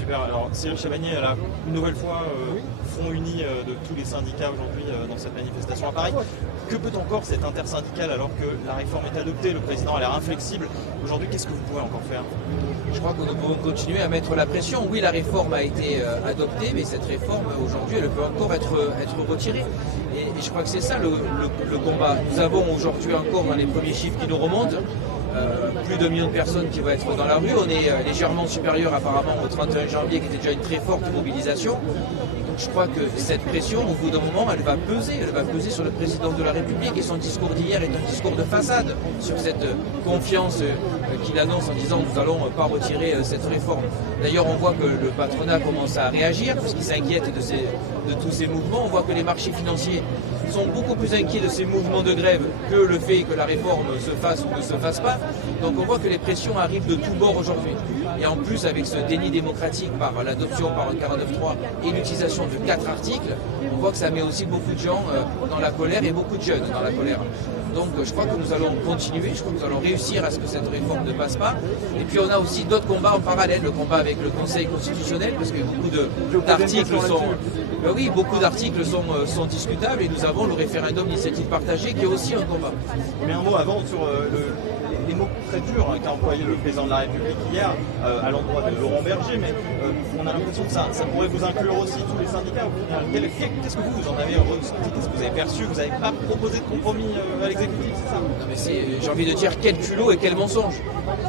Super. Alors Cyril Chabagnier, là, une nouvelle fois, front uni de tous les syndicats aujourd'hui dans cette manifestation à Paris. Que peut encore cette intersyndicale alors que la réforme est adoptée, le président a l'air inflexible? Aujourd'hui, qu'est-ce que vous pouvez encore faire? Je crois que nous pouvons continuer à mettre la pression. Oui, la réforme a été adoptée, mais cette réforme, aujourd'hui, elle peut encore être retirée. Et je crois que c'est ça le combat. Nous avons aujourd'hui encore, dans les premiers chiffres qui nous remontent, plus de 1 million de personnes qui vont être dans la rue. On est légèrement supérieur apparemment au 31 janvier, qui était déjà une très forte mobilisation. Donc je crois que cette pression, au bout d'un moment, elle va peser sur le président de la République, et son discours d'hier est un discours de façade sur cette confiance qu'il annonce en disant nous n'allons pas retirer cette réforme. D'ailleurs, on voit que le patronat commence à réagir parce qu'il s'inquiète de tous ces mouvements. On voit que les marchés financiers sont beaucoup plus inquiets de ces mouvements de grève que le fait que la réforme se fasse ou ne se fasse pas. Donc on voit que les pressions arrivent de tous bords aujourd'hui. Et en plus, avec ce déni démocratique par l'adoption par un 49.3 et l'utilisation de 4 articles, on voit que ça met aussi beaucoup de gens dans la colère et beaucoup de jeunes dans la colère. Donc je crois que nous allons continuer, je crois que nous allons réussir à ce que cette réforme ne passe pas. Et puis on a aussi d'autres combats en parallèle, le combat avec le Conseil constitutionnel, parce que beaucoup d'articles sont discutables, et nous avons le référendum d'initiative partagée qui est aussi un combat. Mais un mot avant sur les mots très durs qu'a employé le président de la République hier à l'endroit de Laurent Berger, mais on a l'impression que ça pourrait vous inclure aussi tous les syndicats au final. Qu'est-ce que vous en avez ressenti? Qu'est-ce que vous avez perçu? Vous n'avez pas proposé de compromis à l'exécutif, c'est ça? Non, mais j'ai envie de dire quel culot et quel mensonge.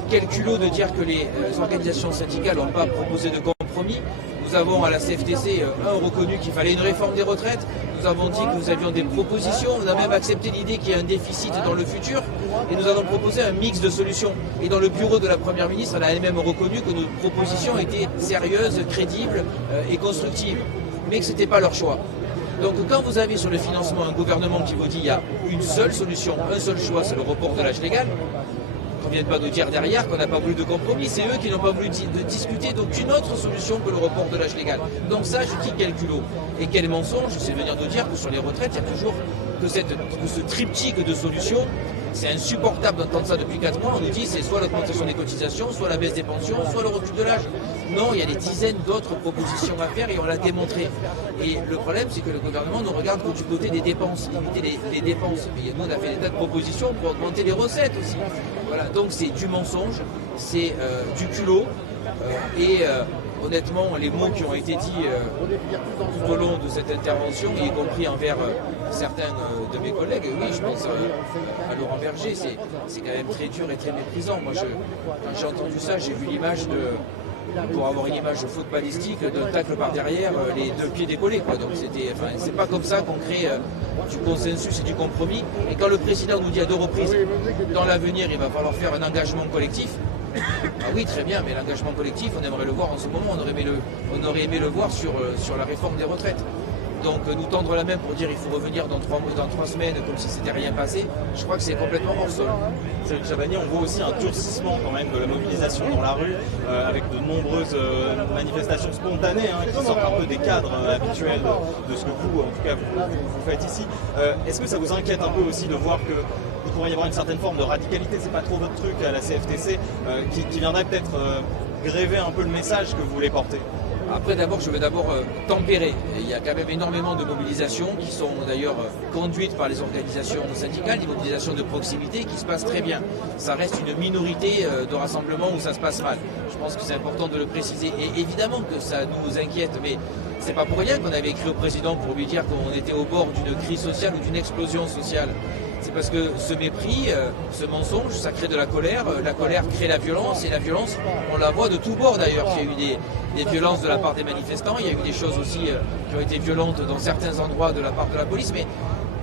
Quel culot de dire que les organisations syndicales n'ont pas proposé de compromis. Nous avons à la CFTC reconnu qu'il fallait une réforme des retraites. Nous avons dit que nous avions des propositions. On a même accepté l'idée qu'il y ait un déficit dans le futur. Et nous allons proposer un mix de solutions. Et dans le bureau de la Première ministre, elle a elle-même reconnu que nos propositions étaient sérieuses, crédibles et constructives. Mais que ce n'était pas leur choix. Donc quand vous avez sur le financement un gouvernement qui vous dit qu'il y a une seule solution, un seul choix, c'est le report de l'âge légal, qu'on ne vienne pas nous dire derrière qu'on n'a pas voulu de compromis, c'est eux qui n'ont pas voulu de discuter d'aucune autre solution que le report de l'âge légal. Donc ça, je dis quel culot et quel mensonge, c'est de venir nous dire que sur les retraites, il y a toujours que ce triptyque de solutions. C'est insupportable d'entendre ça depuis 4 mois. On nous dit c'est soit l'augmentation des cotisations, soit la baisse des pensions, soit le recul de l'âge. Non, il y a des dizaines d'autres propositions à faire et on l'a démontré. Et le problème, c'est que le gouvernement ne regarde que du côté des dépenses, limiter les dépenses. Mais nous, on a fait des tas de propositions pour augmenter les recettes aussi. Voilà, donc c'est du mensonge, c'est du culot honnêtement, les mots qui ont été dits tout au long de cette intervention, y compris envers certains de mes collègues, oui, je pense à Laurent Berger, c'est quand même très dur et très méprisant. Moi, quand j'ai entendu ça, j'ai vu l'image pour avoir une image footballistique, d'un tacle par derrière, les 2 pieds décollés, quoi. Donc c'est pas comme ça qu'on crée du consensus et du compromis. Et quand le président nous dit à 2 reprises, dans l'avenir, il va falloir faire un engagement collectif. Ah oui, très bien, mais l'engagement collectif, on aimerait le voir en ce moment, on aurait aimé le voir sur la réforme des retraites. Donc nous tendre la main pour dire il faut revenir dans 3 semaines comme si c'était rien passé, je crois que c'est complètement hors sol. Cyril Chabagnier, on voit aussi un durcissement quand même de la mobilisation dans la rue, avec de nombreuses manifestations spontanées qui sortent un peu des cadres habituels de ce que vous, en tout cas, vous faites ici. Est-ce que ça vous inquiète un peu aussi de voir que il pourrait y avoir une certaine forme de radicalité, c'est pas trop votre truc à la CFTC, qui viendrait peut-être gréver un peu le message que vous voulez porter? Après, je veux tempérer. Il y a quand même énormément de mobilisations qui sont d'ailleurs conduites par les organisations syndicales, des mobilisations de proximité qui se passent très bien. Ça reste une minorité de rassemblements où ça se passe mal. Je pense que c'est important de le préciser. Et évidemment que ça nous inquiète, mais c'est pas pour rien qu'on avait écrit au président pour lui dire qu'on était au bord d'une crise sociale ou d'une explosion sociale. C'est parce que ce mépris, ce mensonge, ça crée de la colère crée la violence, et la violence, on la voit de tous bords d'ailleurs. Il y a eu des violences de la part des manifestants, il y a eu des choses aussi qui ont été violentes dans certains endroits de la part de la police, mais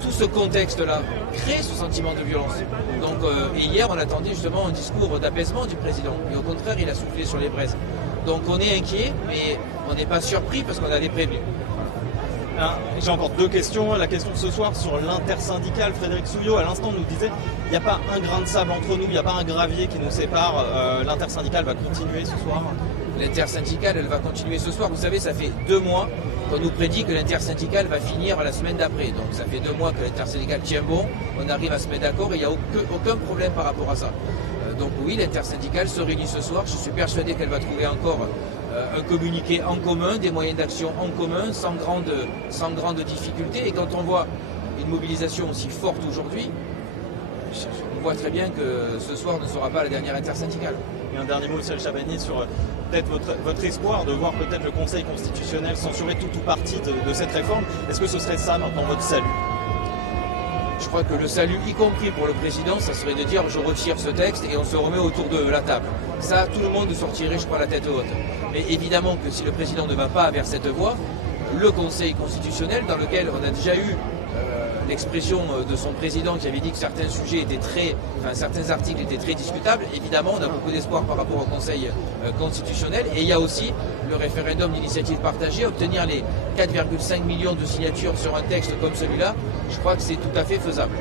tout ce contexte-là crée ce sentiment de violence. Donc, et hier, on attendait justement un discours d'apaisement du président, et au contraire, il a soufflé sur les braises. Donc on est inquiet, mais on n'est pas surpris parce qu'on avait prévenu. J'ai encore 2 questions. La question de ce soir sur l'intersyndicale. Frédéric Souillot, à l'instant, nous disait il n'y a pas un grain de sable entre nous, il n'y a pas un gravier qui nous sépare. L'intersyndicale va continuer ce soir. L'intersyndicale, elle va continuer ce soir. Vous savez, ça fait 2 mois qu'on nous prédit que l'intersyndicale va finir la semaine d'après. Donc ça fait 2 mois que l'intersyndicale tient bon, on arrive à se mettre d'accord et il n'y a aucun problème par rapport à ça. Donc oui, l'intersyndicale se réunit ce soir. Je suis persuadé qu'elle va trouver encore un communiqué en commun, des moyens d'action en commun, sans grande difficulté. Et quand on voit une mobilisation aussi forte aujourd'hui, on voit très bien que ce soir ne sera pas la dernière intersyndicale. Et un dernier mot, Michel Chabagnier, sur peut-être votre espoir de voir peut-être le Conseil constitutionnel censurer tout ou partie de cette réforme. Est-ce que ce serait ça maintenant votre salut? Je crois que le salut, y compris pour le président, ça serait de dire je retire ce texte et on se remet autour de la table. Ça, tout le monde sortirait, je crois, la tête haute. Mais évidemment que si le président ne va pas vers cette voie, le Conseil constitutionnel, dans lequel on a déjà eu l'expression de son président qui avait dit que certains sujets étaient certains articles étaient très discutables. Évidemment, on a beaucoup d'espoir par rapport au Conseil constitutionnel. Et il y a aussi le référendum d'initiative partagée, obtenir les 4,5 millions de signatures sur un texte comme celui-là. Je crois que c'est tout à fait faisable.